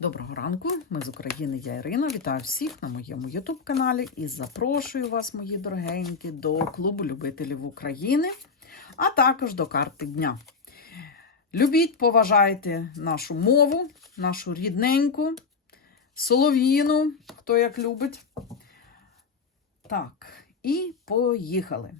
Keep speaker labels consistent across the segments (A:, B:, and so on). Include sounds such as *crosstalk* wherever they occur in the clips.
A: Доброго ранку, ми з України, я Ірина. Вітаю всіх на моєму YouTube каналі і запрошую вас, мої дорогенькі, до клубу любителів України, а також до карти дня. Любіть, поважайте нашу мову, нашу рідненьку, солов'їну, хто як любить. Так, і поїхали.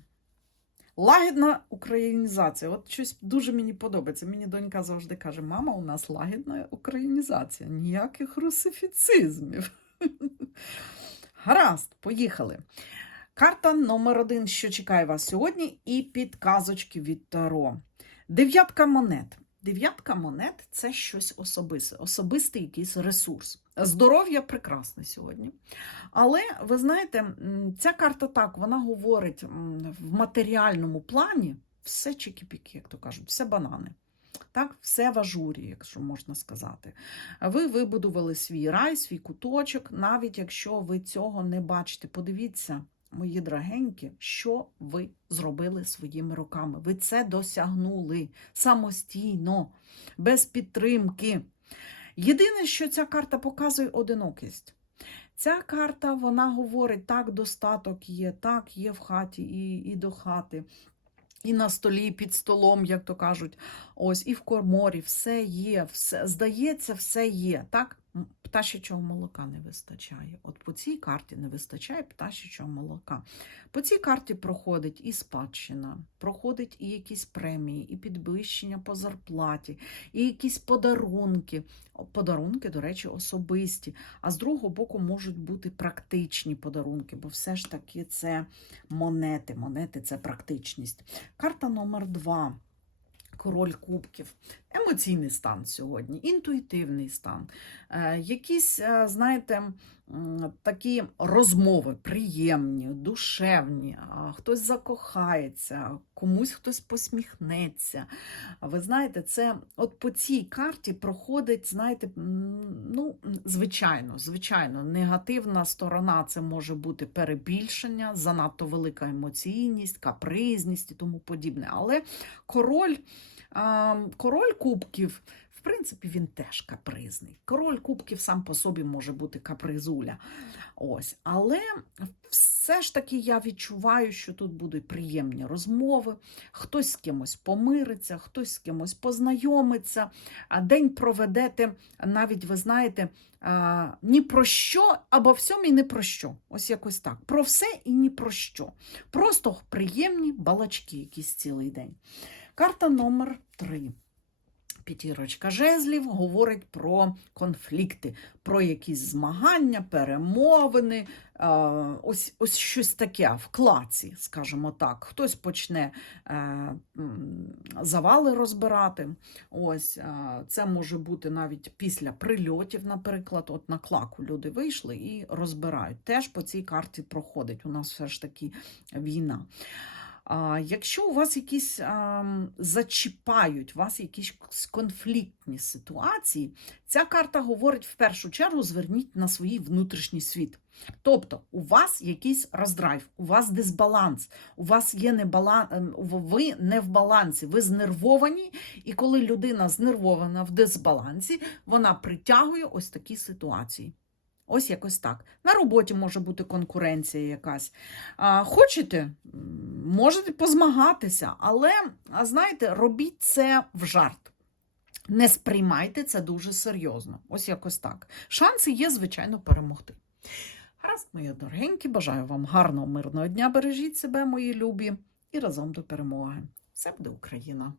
A: Лагідна українізація. От щось дуже мені подобається. Мені донька завжди каже: мама, у нас лагідна українізація, ніяких русифіцизмів. *laughs* Гаразд, поїхали. Карта номер один, що чекає вас сьогодні, і підказочки від Таро. Дев'ятка монет. Дев'ятка монет це щось особисте, особистий якийсь ресурс. Здоров'я прекрасне сьогодні. Але ви знаєте, ця карта так, вона говорить в матеріальному плані все чики-піки, як то кажуть, все банани. Так, все в ажурі, якщо можна сказати. Ви вибудували свій рай, свій куточок, навіть якщо ви цього не бачите. Подивіться, мої дорогенькі, що ви зробили своїми руками. Ви це досягнули самостійно, без підтримки. Єдине, що ця карта показує одинокість. Ця карта вона говорить, так, достаток є, так, є в хаті і, і до хати, і на столі, і під столом, як то кажуть, ось, і в корморі, все є, все, здається, все є. так? М, Пташечого молока не вистачає. От по цій карті не вистачає пташечого молока. По цій карті проходить і спадщина, проходить і якісь премії, і підвищення по зарплаті, і якісь подарунки. Подарунки, до речі, особисті. А з другого боку можуть бути практичні подарунки, бо все ж таки це монети. Монети це практичність. Карта номер два. Король кубків. Емоційний стан сьогодні, інтуїтивний стан. Е, якісь, е, знаєте, такі розмови приємні, душевні. Хтось закохається, комусь хтось посміхнеться. Ви знаєте, це от по цій карті проходить, знаєте, ну, звичайно, звичайно, негативна сторона це може бути перебільшення, занадто велика емоційність, капризність і тому подібне. Але король, король кубків. В принципі, він теж капризний. Король кубків сам по собі може бути капризуля. Ось. Але все ж таки я відчуваю, що тут будуть приємні розмови, хтось з кимось помириться, хтось з кимось познайомиться, день проведете, навіть ви знаєте, ні про що, або всьому і не про що. Ось якось так. Про все і ні про що. Просто приємні балачки якісь цілий день. Карта номер 3. П'ятірочка жезлів говорить про конфлікти, про якісь змагання, перемовини, ось, ось щось таке в клаці, скажімо так. Хтось почне е, завали розбирати. Ось це може бути навіть після прильотів, наприклад, от на клаку люди вийшли і розбирають. Теж по цій карті проходить. У нас все ж таки війна. Якщо у вас якісь зачіпають вас якісь конфліктні ситуації, ця карта говорить в першу чергу: зверніть на свій внутрішній світ. Тобто, у вас якийсь роздрайв, у вас дисбаланс, у вас є небаланс, ви не в балансі, ви знервовані, і коли людина знервована в дисбалансі, вона притягує ось такі ситуації. Ось якось так. На роботі може бути конкуренція якась. А, хочете, можете позмагатися, але, знаєте, робіть це в жарт. Не сприймайте це дуже серйозно. Ось якось так. Шанси є, звичайно, перемогти. Гаразд, мої дорогенькі, бажаю вам гарного, мирного дня. Бережіть себе, мої любі, і разом до перемоги. Все буде Україна!